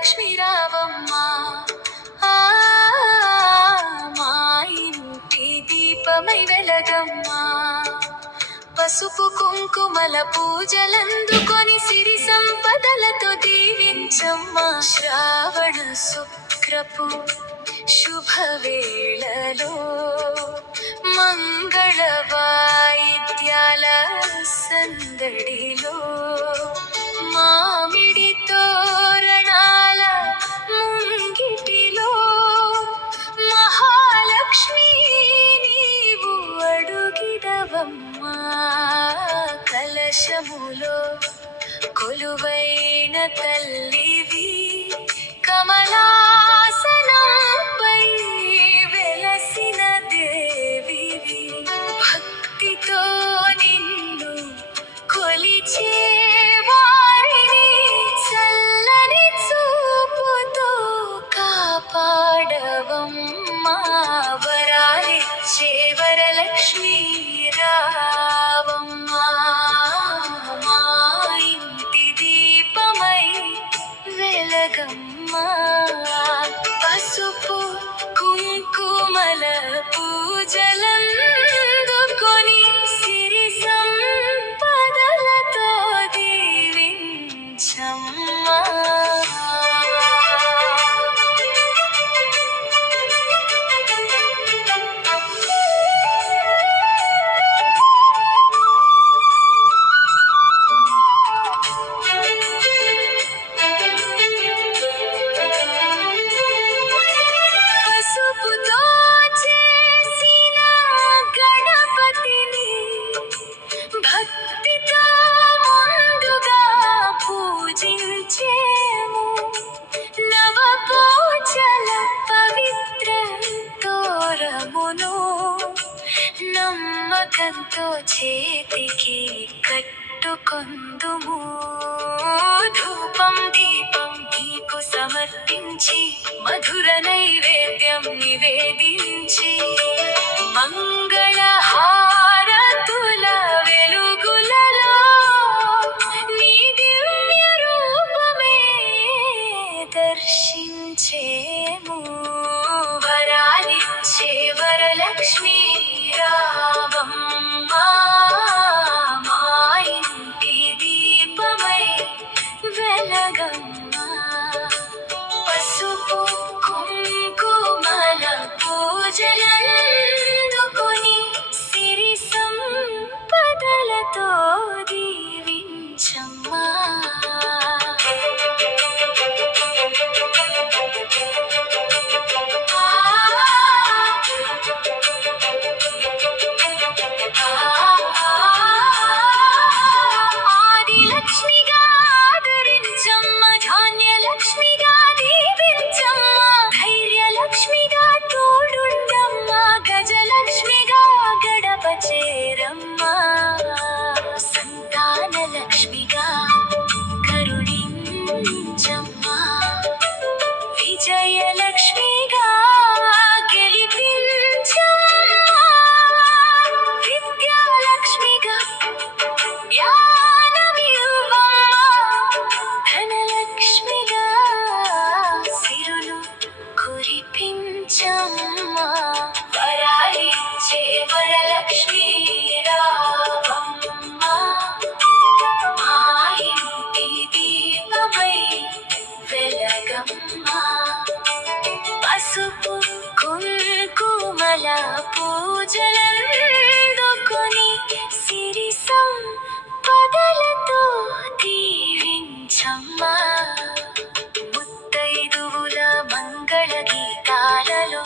లక్ష్మి రావమ్మా, ఆ మా ఇంటి దీపమై వెలగమ్మా. పసుపు కుంకుమల పూజలందుకొని సిరి సంపదలతో దీవించమ్మా. శ్రావణ శుక్రపు శుభవేళలో మంగళ వాయిద్యాల సందడిలో మామిడి తోరణాల ముంగిటిలో మహాలక్ష్మి నీవు అడుగిడవమ్మా. కలశములో కొలువైన తల్లివి, కమలాసనంపై వెలసిన దేవివి. భక్తితో నిన్ను కొలిచే వారిని చల్లని చూపుతో కాపాడవమ్మా. వరాలిచ్చే వరలక్ష్మి రావమ్మా, మా ఇంటి దీపమై వెలగమ్మా. పసుపు కుంకుమల పూజలందుకొని సిరి సంపదలతో దీవించమ్మా. పసుపుతో చేసిన గణపతిని భక్తితో ముందుగా పూజించేము. నవపూజల పవిత్ర తోరమును నమ్మకంతో చేతికి కట్టుకొందుము. ధూపం దీపం నీకు సమర్పించి మధుర నైవేద్యం నివేదించి మంగళ హారతుల వెలుగులలో నీ దివ్య రూపమే దర్శించేము. వరాలిచ్చే వరలక్ష్మి రావమ్మా, మా ఇంటి దీపమై వెలగమ్మా. పసుపు కుంకుమల పూజలందుకొని సిరి సంపదలతో దీవించమ్మా. ఆదిలక్ష్మిగా ఆదరించమ్మ, ధాన్యలక్ష్మిగా దీవించమ్మ, ధైర్యలక్ష్మిగా తోడుండమ్మ, గజలక్ష్మిగా గడప చేరమ్మ. సంతానలక్ష్మిగా కరుణించమ్మ, విజయలక్ష్మిగా గెలిపించమ్మ, విద్యాలక్ష్మిగా జ్ఞానమివ్వమ్మ, ధనలక్ష్మిగా సిరులు కురిపించమ్మ. వరాలిచ్చే వరలక్ష్మి రావమ్మా, మా ఇంటి దీపమై వెలగమ్మా. పసుపు కుంకుమల పూజలందుకొని సిరి సంపదలతో దీవించమ్మా. ముత్తైదువుల మంగళ గీతాలలో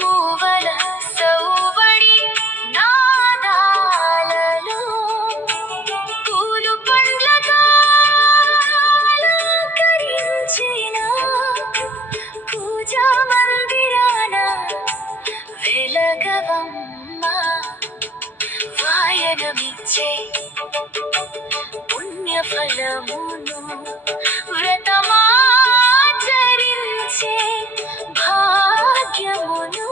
మూవల సౌవడి నాదాలలో పూలు పండ్లతో అలంకరించిన పూజా మందిరాన వెలగవమ్మా. వాయనమిచ్చే పుణ్యఫలమును వ్రతమాచరించే భాగ్యమును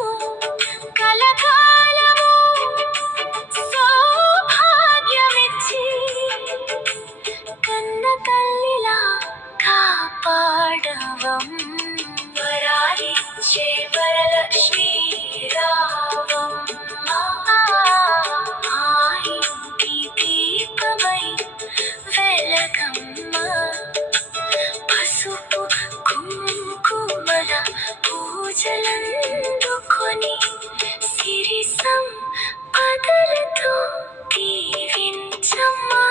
కలకాలము సౌభాగ్యమిచ్చి కన్న తల్లిలా వరాలిచ్చే వరలక్ష్మి రావమ్మ, మా ఇంటి దీపమై వెలగమ్మ. పసుపు కుంకుమల పూజలందుకొని సిరి సంపదలతో దీవించమ్మా.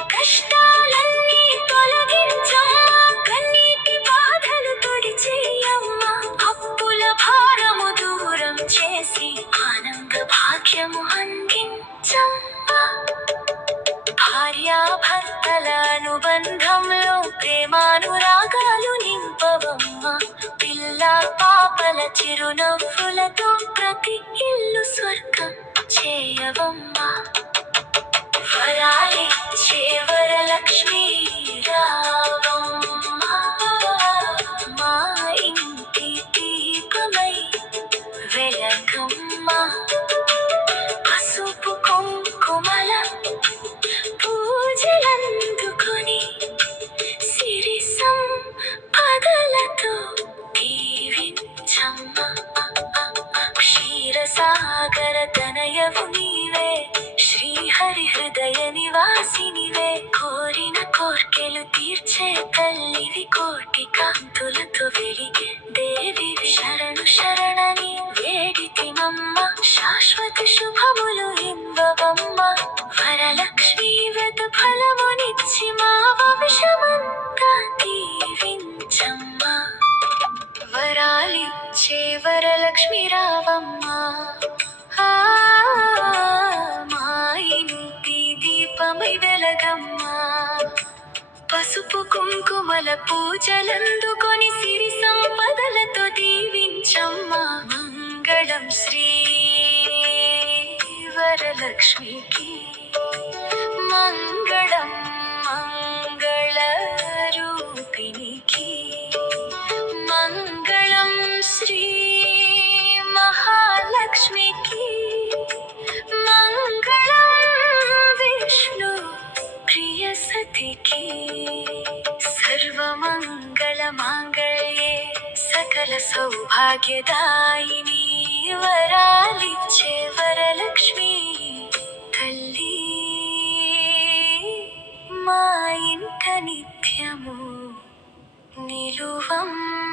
కష్టాలన్నీ తొలగించమ్మా, కన్నీటి బాధలు తొడిచేయమ్మా. అప్పుల భారము దూరం చేసి ఆనంద భాగ్యము అందించమ్మా. భార్యాభర్తల అనుబంధంలో ప్రేమానురాగాలు నింపవమ్మ. పిల్ల పాపల చిరునవ్వులతో ప్రతి ఇల్లు స్వర్గం చేయవమ్మా. వరాలిచ్చే వరలక్ష్మి రావమ్మ, మా ఇంటి దీపమై వెలగమ్మ. పసుపు కుంకుమల పూజలందుకొని సిరి సంపదలతో దీవించమ్మా. క్షీరసాగర తనయవు నీవే, శ్రీహరి హృదయ నివాసినివే. కోరిన కోర్కెలు తీర్చే తల్లివి, కోటి కాంతులతో వెలిగే దేవివి. శరణు శరణని వేడితిమమ్మ, శాశ్వత శుభములు ఇవ్వవమ్మ. వరలక్ష్మి వ్రత ఫలమునిచ్చి మా వంశమంతా దీవించమ్మా. వరాలిచ్చే వరలక్ష్మి రావమ్మ, ఆ, మా ఇంటి దీపమై వెలగమ్మా. పసుపు కుంకుమల పూజలందుకొని సిరి సంపదలతో దీవించమ్మా. మంగళం శ్రీ వరలక్ష్మికి, మంగళం మంగళ రూపిణికి, మంగళం శ్రీ మహాలక్ష్మికి, మంగళం విష్ణు ప్రియ సతికి. సర్వమంగళ మాంగళ్యే సకల సౌభాగ్యదాయిని, వరాలిచ్చే వరలక్ష్మి తల్లి, మా ఇంట నిత్యము నిలువమ్మ.